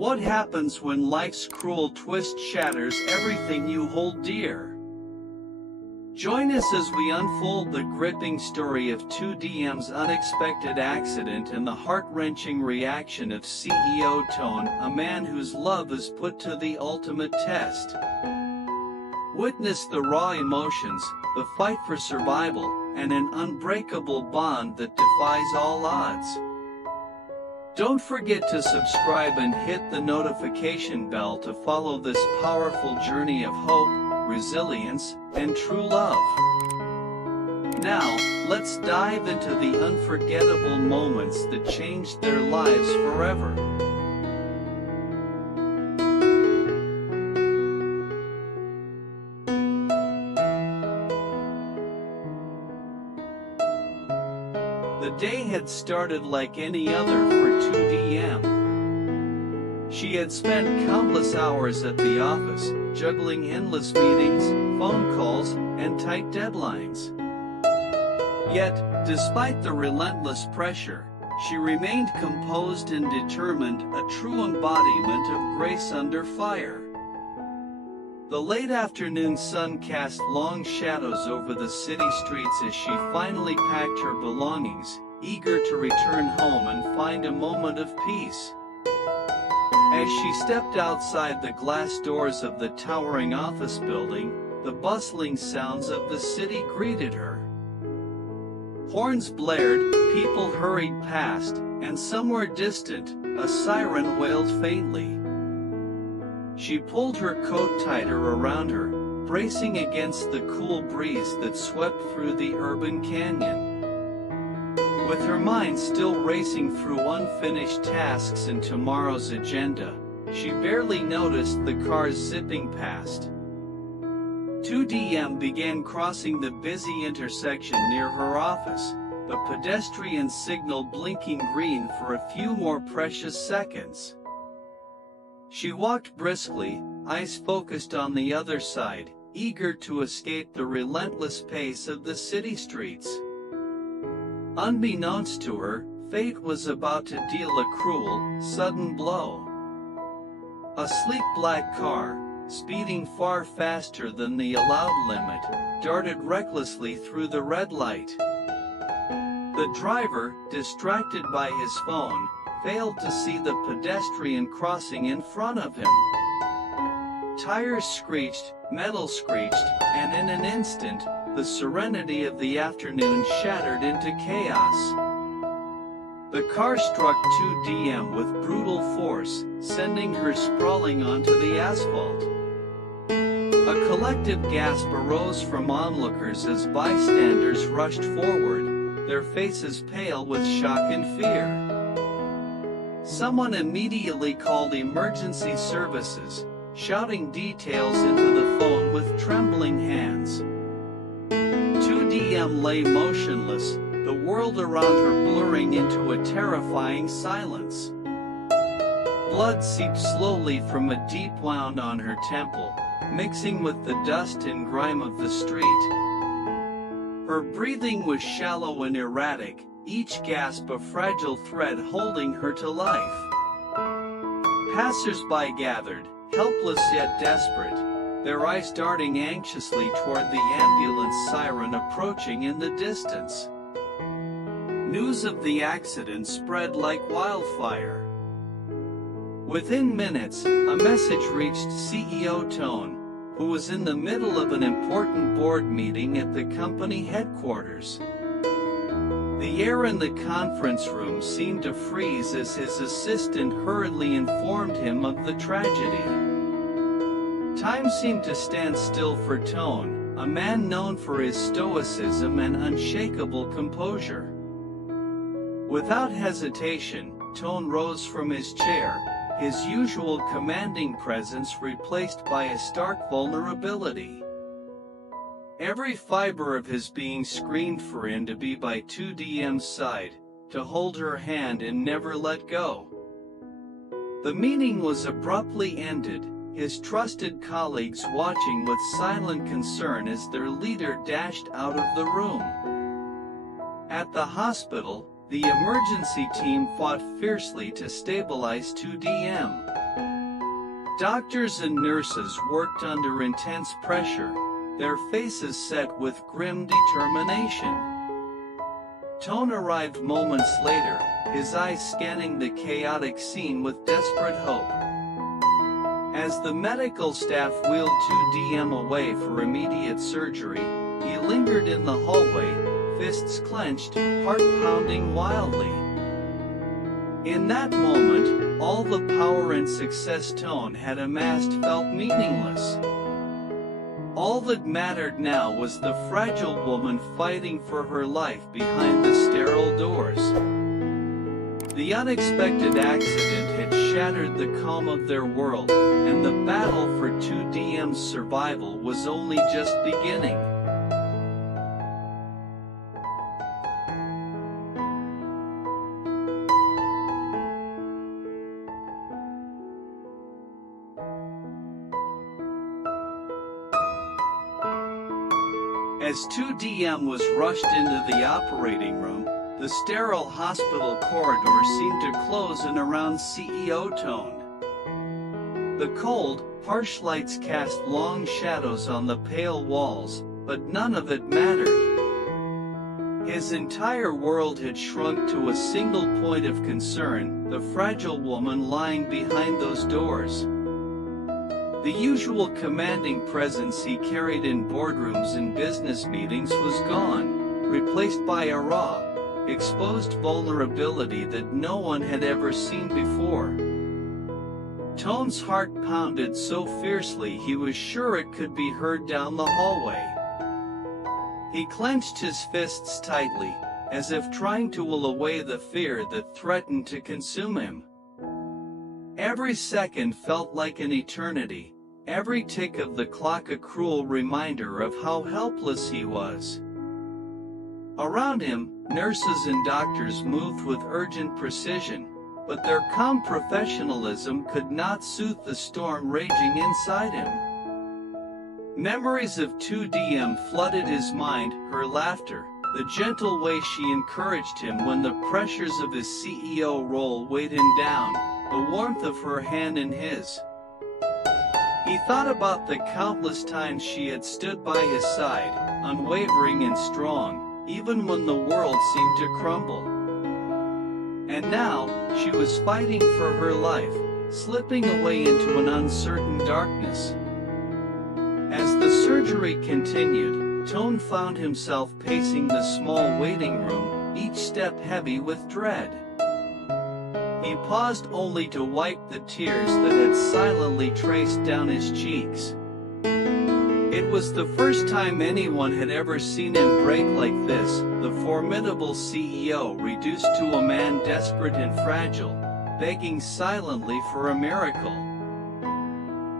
What happens when life's cruel twist shatters everything you hold dear? Join us as we unfold the gripping story of Tu Diem's unexpected accident and the heart-wrenching reaction of CEO Toan, a man whose love is put to the ultimate test. Witness the raw emotions, the fight for survival, and an unbreakable bond that defies all odds. Don't forget to subscribe and hit the notification bell to follow this powerful journey of hope, resilience, and true love. Now, let's dive into the unforgettable moments that changed their lives forever. The day had started like any other for Tu Diem. She had spent countless hours at the office, juggling endless meetings, phone calls, and tight deadlines. Yet, despite the relentless pressure, she remained composed and determined, a true embodiment of grace under fire. The late afternoon sun cast long shadows over the city streets as she finally packed her belongings, eager to return home and find a moment of peace. As she stepped outside the glass doors of the towering office building, the bustling sounds of the city greeted her. Horns blared, people hurried past, and somewhere distant, a siren wailed faintly. She pulled her coat tighter around her, bracing against the cool breeze that swept through the urban canyon. With her mind still racing through unfinished tasks and tomorrow's agenda, she barely noticed the cars zipping past. Tu Diem began crossing the busy intersection near her office, the pedestrian signal blinking green for a few more precious seconds. She walked briskly, eyes focused on the other side, eager to escape the relentless pace of the city streets. Unbeknownst to her, fate was about to deal a cruel, sudden blow. A sleek black car, speeding far faster than the allowed limit, darted recklessly through the red light. The driver, distracted by his phone, failed to see the pedestrian crossing in front of him. Tires screeched, metal screeched, and in an instant, the serenity of the afternoon shattered into chaos. The car struck Tu Diem with brutal force, sending her sprawling onto the asphalt. A collective gasp arose from onlookers as bystanders rushed forward, their faces pale with shock and fear. Someone immediately called emergency services, shouting details into the phone with trembling hands. Tu Diem lay motionless, the world around her blurring into a terrifying silence. Blood seeped slowly from a deep wound on her temple, mixing with the dust and grime of the street. Her breathing was shallow and erratic, each gasp a fragile thread holding her to life. Passers-by gathered, helpless yet desperate, their eyes darting anxiously toward the ambulance siren approaching in the distance. News of the accident spread like wildfire. Within minutes, a message reached CEO Toan, who was in the middle of an important board meeting at the company headquarters. The air in the conference room seemed to freeze as his assistant hurriedly informed him of the tragedy. Time seemed to stand still for Toan, a man known for his stoicism and unshakable composure. Without hesitation, Toan rose from his chair, his usual commanding presence replaced by a stark vulnerability. Every fiber of his being screamed for him to be by Tu Diem's side, to hold her hand and never let go. The meeting was abruptly ended, his trusted colleagues watching with silent concern as their leader dashed out of the room. At the hospital, the emergency team fought fiercely to stabilize Tu Diem. Doctors and nurses worked under intense pressure, their faces set with grim determination. Toan arrived moments later, his eyes scanning the chaotic scene with desperate hope. As the medical staff wheeled Tu Diem away for immediate surgery, he lingered in the hallway, fists clenched, heart pounding wildly. In that moment, all the power and success Toan had amassed felt meaningless. All that mattered now was the fragile woman fighting for her life behind the sterile doors. The unexpected accident had shattered the calm of their world, and the battle for Tu Diem's survival was only just beginning. As Tu Diem was rushed into the operating room, the sterile hospital corridor seemed to close in around CEO Toan. The cold, harsh lights cast long shadows on the pale walls, but none of it mattered. His entire world had shrunk to a single point of concern, the fragile woman lying behind those doors. The usual commanding presence he carried in boardrooms and business meetings was gone, replaced by a raw, exposed vulnerability that no one had ever seen before. Toan's heart pounded so fiercely he was sure it could be heard down the hallway. He clenched his fists tightly, as if trying to will away the fear that threatened to consume him. Every second felt like an eternity, every tick of the clock a cruel reminder of how helpless he was. Around him, nurses and doctors moved with urgent precision, but their calm professionalism could not soothe the storm raging inside him. Memories of Tu Diem flooded his mind, her laughter, the gentle way she encouraged him when the pressures of his CEO role weighed him down, the warmth of her hand in his. He thought about the countless times she had stood by his side, unwavering and strong, even when the world seemed to crumble. And now, she was fighting for her life, slipping away into an uncertain darkness. As the surgery continued, Toan found himself pacing the small waiting room, each step heavy with dread. He paused only to wipe the tears that had silently traced down his cheeks. It was the first time anyone had ever seen him break like this, the formidable CEO reduced to a man desperate and fragile, begging silently for a miracle.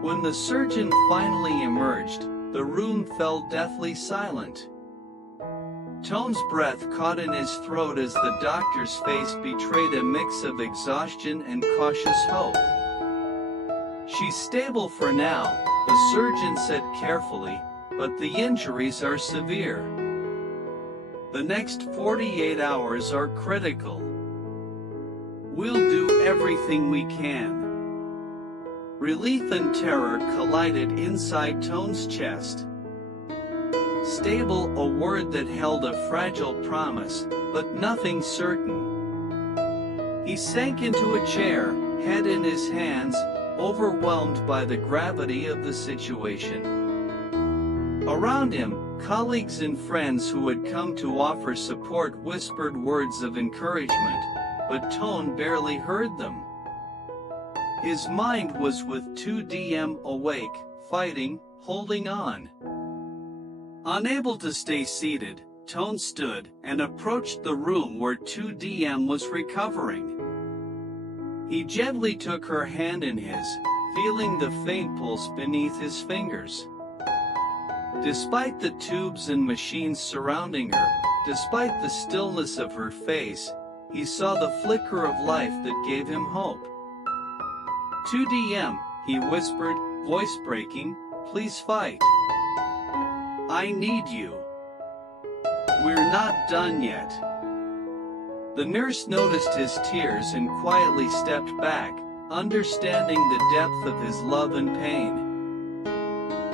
When the surgeon finally emerged, the room fell deathly silent. Toan's breath caught in his throat as the doctor's face betrayed a mix of exhaustion and cautious hope. "She's stable for now," the surgeon said carefully, "but the injuries are severe. The next 48 hours are critical. We'll do everything we can." Relief and terror collided inside Toan's chest. Stable, a word that held a fragile promise, but nothing certain. He sank into a chair, head in his hands, overwhelmed by the gravity of the situation. Around him, colleagues and friends who had come to offer support whispered words of encouragement, but Toan barely heard them. His mind was with Tu Diem awake, fighting, holding on. Unable to stay seated, Toan stood and approached the room where Tu Diem was recovering. He gently took her hand in his, feeling the faint pulse beneath his fingers. Despite the tubes and machines surrounding her, despite the stillness of her face, he saw the flicker of life that gave him hope. "Tu Diem," he whispered, voice breaking, "please fight. I need you. We're not done yet." The nurse noticed his tears and quietly stepped back, understanding the depth of his love and pain.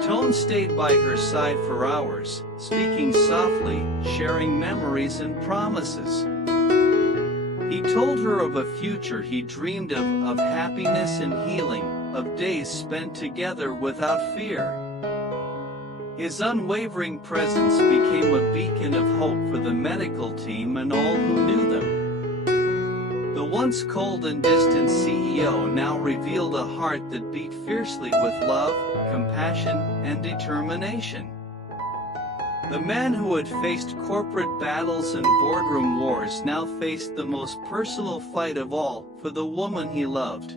Toan stayed by her side for hours, speaking softly, sharing memories and promises. He told her of a future he dreamed of happiness and healing, of days spent together without fear. His unwavering presence became a beacon of hope for the medical team and all who knew them. The once cold and distant CEO now revealed a heart that beat fiercely with love, compassion, and determination. The man who had faced corporate battles and boardroom wars now faced the most personal fight of all, for the woman he loved.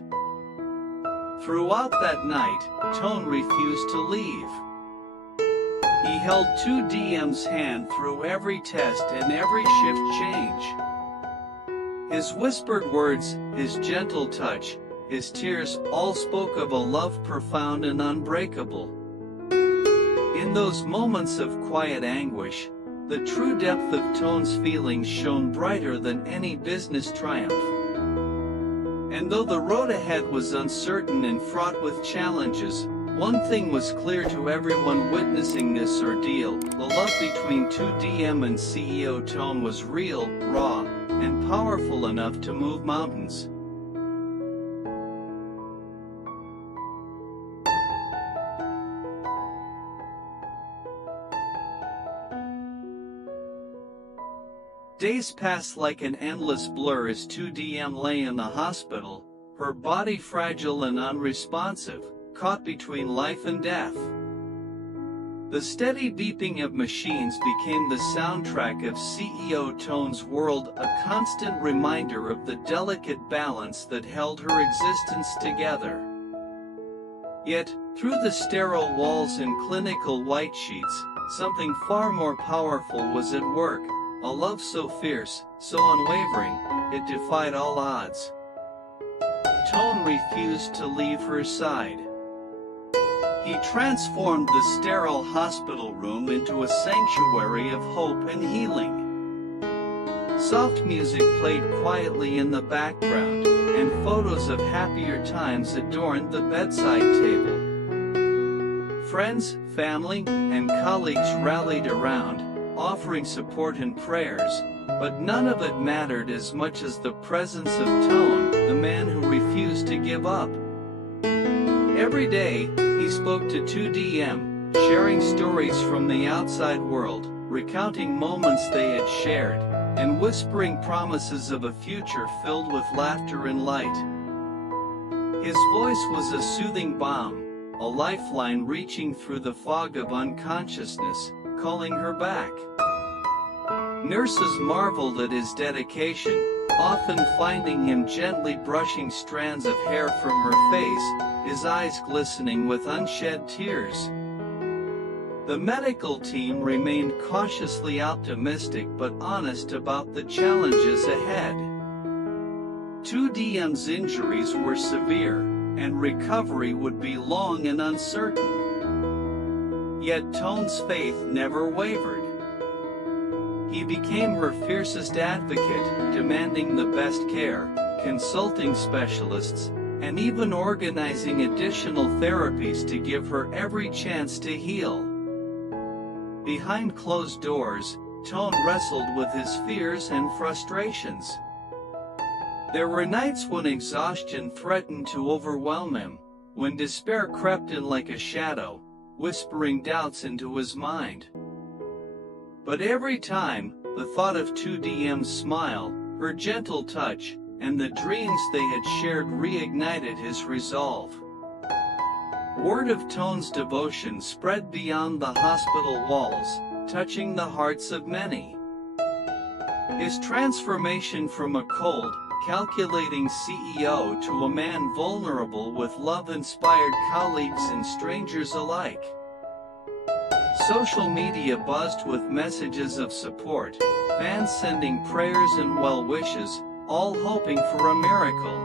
Throughout that night, Toan refused to leave. He held Tu Diem's hand through every test and every shift change. His whispered words, his gentle touch, his tears, all spoke of a love profound and unbreakable. In those moments of quiet anguish, the true depth of Toan's feelings shone brighter than any business triumph. And though the road ahead was uncertain and fraught with challenges, one thing was clear to everyone witnessing this ordeal: the love between Tu Diem and CEO Toan was real, raw, and powerful enough to move mountains. Days passed like an endless blur as Tu Diem lay in the hospital, her body fragile and unresponsive, caught between life and death. The steady beeping of machines became the soundtrack of CEO Toan's world, a constant reminder of the delicate balance that held her existence together. Yet, through the sterile walls and clinical white sheets, something far more powerful was at work. A love so fierce, so unwavering, it defied all odds. Toan refused to leave her side. He transformed the sterile hospital room into a sanctuary of hope and healing. Soft music played quietly in the background, and photos of happier times adorned the bedside table. Friends, family, and colleagues rallied around, offering support and prayers, but none of it mattered as much as the presence of Toan, the man who refused to give up. Every day, he spoke to Tu Diem, sharing stories from the outside world, recounting moments they had shared, and whispering promises of a future filled with laughter and light. His voice was a soothing balm, a lifeline reaching through the fog of unconsciousness, calling her back. Nurses marveled at his dedication, often finding him gently brushing strands of hair from her face, his eyes glistening with unshed tears. The medical team remained cautiously optimistic but honest about the challenges ahead. Tu Diem's injuries were severe, and recovery would be long and uncertain. Yet Toan's faith never wavered. He became her fiercest advocate, demanding the best care, consulting specialists, and even organizing additional therapies to give her every chance to heal. Behind closed doors, Toan wrestled with his fears and frustrations. There were nights when exhaustion threatened to overwhelm him, when despair crept in like a shadow, whispering doubts into his mind. But every time, the thought of Tu Diem's smile, her gentle touch, and the dreams they had shared reignited his resolve. Word of Toan's devotion spread beyond the hospital walls, touching the hearts of many. His transformation from a cold, calculating CEO to a man vulnerable with love inspired colleagues and strangers alike. Social media buzzed with messages of support, fans sending prayers and well wishes, all hoping for a miracle.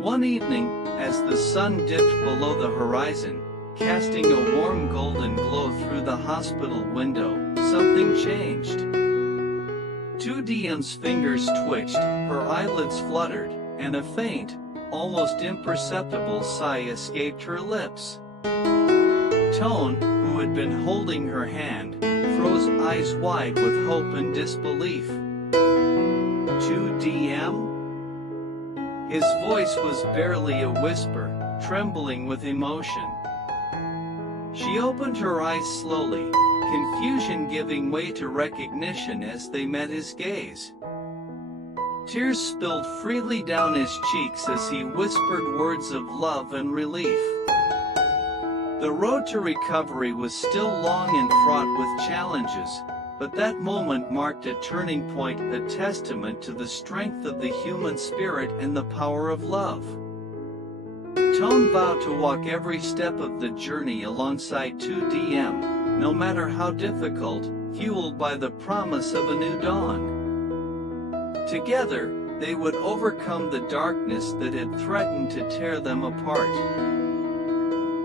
One evening, as the sun dipped below the horizon, casting a warm golden glow through the hospital window, something changed. Tu Diem's fingers twitched, her eyelids fluttered, and a faint, almost imperceptible sigh escaped her lips. Toan, who had been holding her hand, froze, eyes wide with hope and disbelief. 2 DM? His voice was barely a whisper, trembling with emotion. She opened her eyes slowly, confusion giving way to recognition as they met his gaze. Tears spilled freely down his cheeks as he whispered words of love and relief. The road to recovery was still long and fraught with challenges, but that moment marked a turning point, a testament to the strength of the human spirit and the power of love. Toan vowed to walk every step of the journey alongside 2 DM, no matter how difficult, fueled by the promise of a new dawn. Together, they would overcome the darkness that had threatened to tear them apart.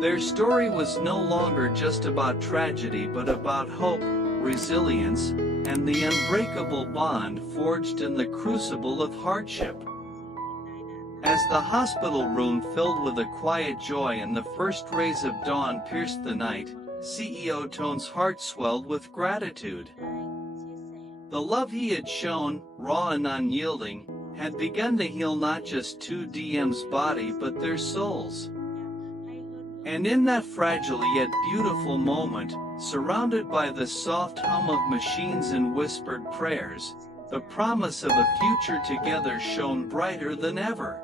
Their story was no longer just about tragedy but about hope, resilience, and the unbreakable bond forged in the crucible of hardship. As the hospital room filled with a quiet joy and the first rays of dawn pierced the night, CEO Toan's heart swelled with gratitude. The love he had shown, raw and unyielding, had begun to heal not just 2 DM's body but their souls. And in that fragile yet beautiful moment, surrounded by the soft hum of machines and whispered prayers, the promise of a future together shone brighter than ever.